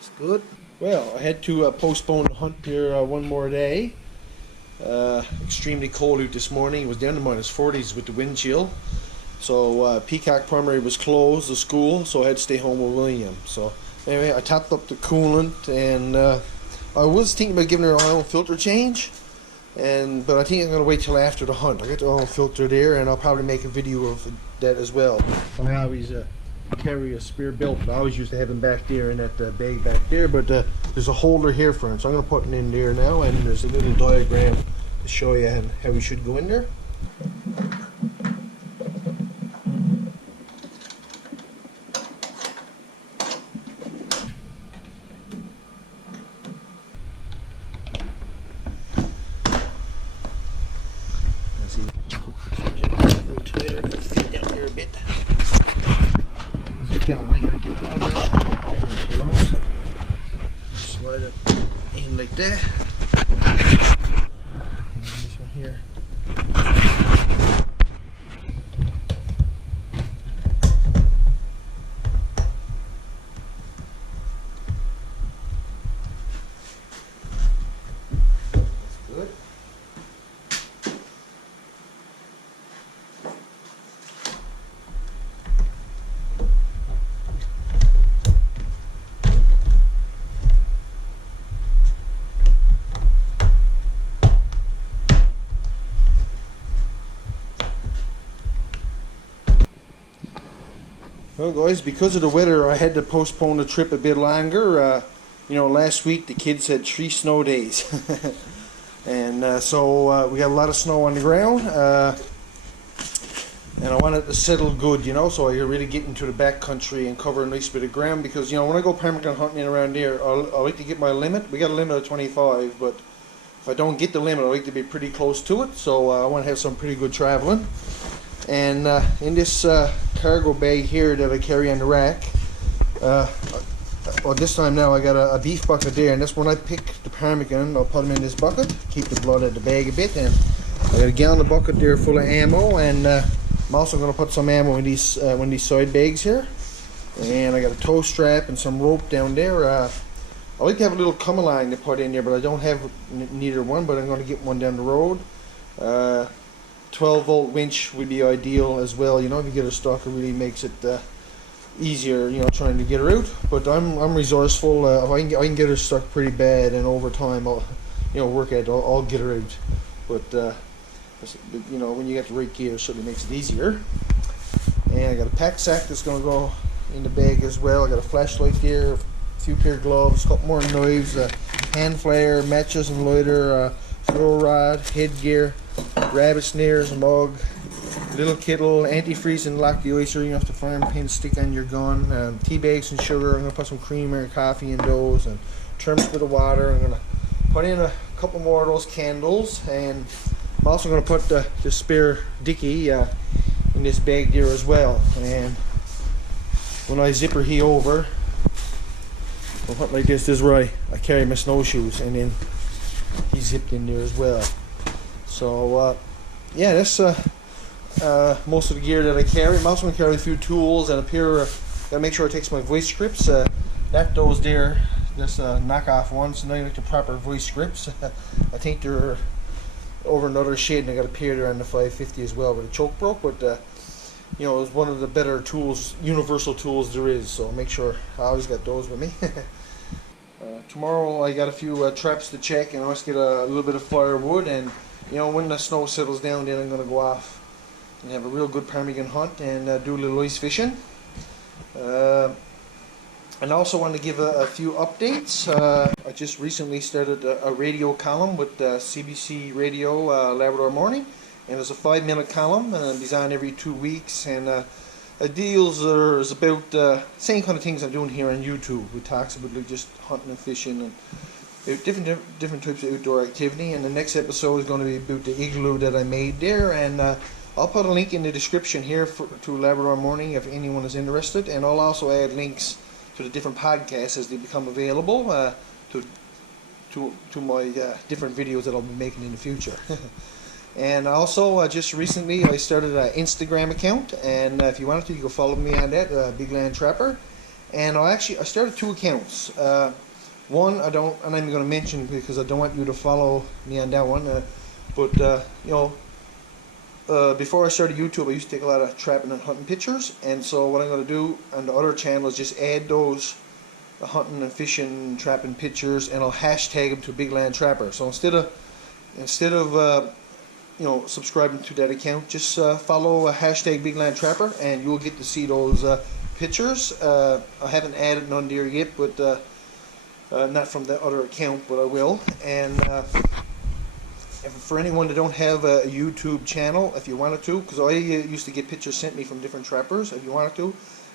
That's good. Well, I had to postpone the hunt here one more day. Extremely cold out this morning. It was down to -40s with the wind chill. So Peacock Primary was closed, the school, so I had to stay home with William. So anyway, I topped up the coolant, and I was thinking about giving her an oil filter change, but I think I'm going to wait till after the hunt. I got the oil filter there, and I'll probably make a video of that as well. I always carry a spare belt. I always used to have him back there in that bag back there, but there's a holder here for him, so I'm going to put it in there now, and there's a little diagram to show you how he should go in there. Slide it in like that. And this one here. That's good. Well guys, because of the weather I had to postpone the trip a bit longer. You know, last week the kids had 3 snow days. And so we got a lot of snow on the ground. And I wanted to settle good, you know, so I really get into the back country and cover a nice bit of ground, because, you know, when I go ptarmigan hunting around here, I like to get my limit. We got a limit of 25, but if I don't get the limit, I like to be pretty close to it, so I want to have some pretty good traveling. And in this cargo bag here that I carry on the rack, well, this time now I got a beef bucket there, and that's when I pick the ptarmigan. I'll put them in this bucket, keep the blood out of the bag a bit, and I got a gallon bucket there full of ammo, and I'm also going to put some ammo in these one of these side bags here. And I got a tow strap and some rope down there. I like to have a little come along to put in there, but I don't have neither one, but I'm going to get one down the road. 12-volt winch would be ideal as well, you know. If you get her stuck, it really makes it easier, you know, trying to get her out. But I'm resourceful. If I can get her stuck pretty bad, and over time I'll, you know, work at it, I'll get her out. But you know, when you get the right gear, it certainly makes it easier. And I got a pack sack that's going to go in the bag as well. I got a flashlight there, a few pair of gloves, a couple more knives, hand flare, matches and lighter, throw rod, headgear, rabbit snares, a mug, little kettle, antifreeze and lock the icer. You have to fire and pin stick on your gun, tea bags and sugar. I'm going to put some creamer and coffee in those, and thermos bit of water. I'm going to put in a couple more of those candles, and I'm also going to put the spare dicky in this bag there as well. And when I zipper he over, I'll put like this is where I carry my snowshoes, and then he's zipped in there as well. So yeah, that's most of the gear that I carry. I'm also going to carry a few tools and a pair of, gotta make sure I take my voice grips. That those there, that's knockoff ones, so now you like the proper voice grips. I think they're over another shade, and I got a pair there on the 550 as well, but the choke broke. But you know, it's one of the better tools, universal tools there is, so make sure I always got those with me. Tomorrow I got a few traps to check, and I must get a little bit of firewood, and you know, when the snow settles down, then I'm going to go off and have a real good ptarmigan hunt and do a little ice fishing. And I also want to give a few updates. I just recently started a radio column with CBC Radio Labrador Morning, and it's a 5-minute column, and it's on every 2 weeks, and it is about same kind of things I'm doing here on YouTube. It talks about like just hunting and fishing and different types of outdoor activity. And the next episode is going to be about the igloo that I made there, and I'll put a link in the description here to Labrador Morning if anyone is interested, and I'll also add links to the different podcasts as they become available to my different videos that I'll be making in the future. And also, just recently I started an Instagram account, and if you wanted to, you can follow me on that, Big Land Trapper. And I started 2 accounts. One I'm not even going to mention because I don't want you to follow me on that one. But you know, before I started YouTube, I used to take a lot of trapping and hunting pictures. And so what I'm going to do on the other channel is just add those hunting and fishing, trapping pictures, and I'll hashtag them to Big Land Trapper. So instead of you know, subscribing to that account, just follow hashtag Big Land Trapper, and you'll get to see those pictures. I haven't added none there yet, but not from the other account, but I will. And for anyone that don't have a YouTube channel, if you wanted to, because I used to get pictures sent me from different trappers, if you wanted to,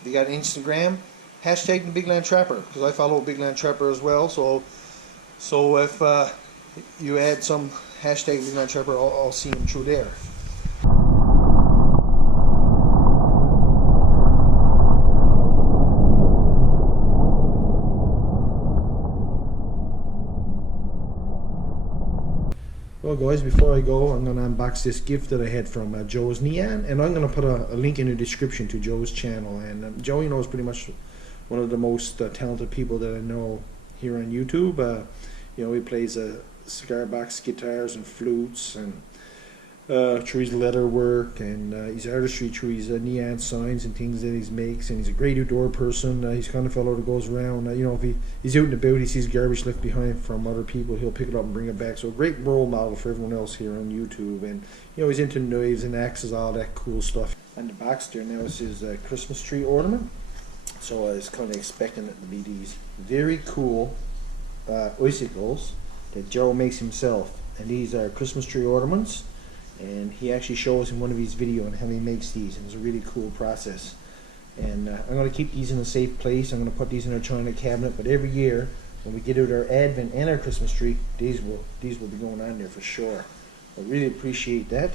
if you got Instagram, hashtag the Big Land Trapper, because I follow Big Land Trapper as well. So if you add some hashtag Big Land Trapper, I'll see them through there. Well guys, before I go, I'm going to unbox this gift that I had from Joe's Neon, and I'm going to put a link in the description to Joe's channel. And Joe, you know, is pretty much one of the most talented people that I know here on YouTube. You know, he plays cigar box guitars and flutes, and through his leather work and his artistry, through his neon signs and things that he makes. And he's a great outdoor person. He's the kind of fellow that goes around, you know, if he's out and about, he sees garbage left behind from other people, he'll pick it up and bring it back. So a great role model for everyone else here on YouTube. And you know, he's into knives and axes, all that cool stuff. On the box there now is his Christmas tree ornament. So I was kind of expecting it to be these very cool icicles that Joe makes himself. And these are Christmas tree ornaments. And he actually shows in one of his videos on how he makes these, and it's a really cool process. And I'm going to keep these in a safe place. I'm going to put these in our china cabinet, but every year when we get out our Advent and our Christmas tree, these will be going on there for sure. I really appreciate that.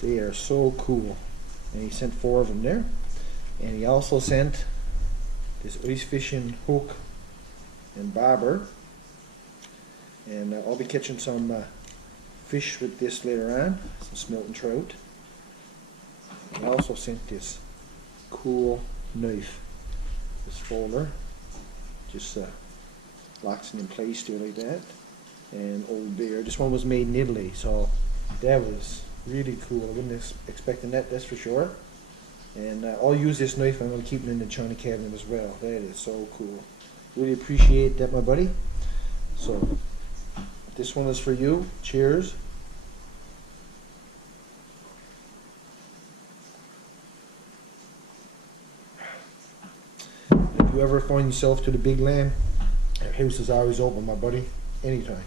They are so cool. And he sent 4 of them there. And he also sent this ice fishing hook and bobber. And I'll be catching some fish with this later on, some smelting trout. I also sent this cool knife, this folder, just locks it in place there like that. And Old Bear, this one was made in Italy, so that was really cool. I wasn't expecting that, that's for sure. And I'll use this knife, I'm going to keep it in the china cabinet as well. That is so cool. Really appreciate that, my buddy. So this one is for you. Cheers. If you ever find yourself to the Big Land, our house is always open, my buddy. Anytime.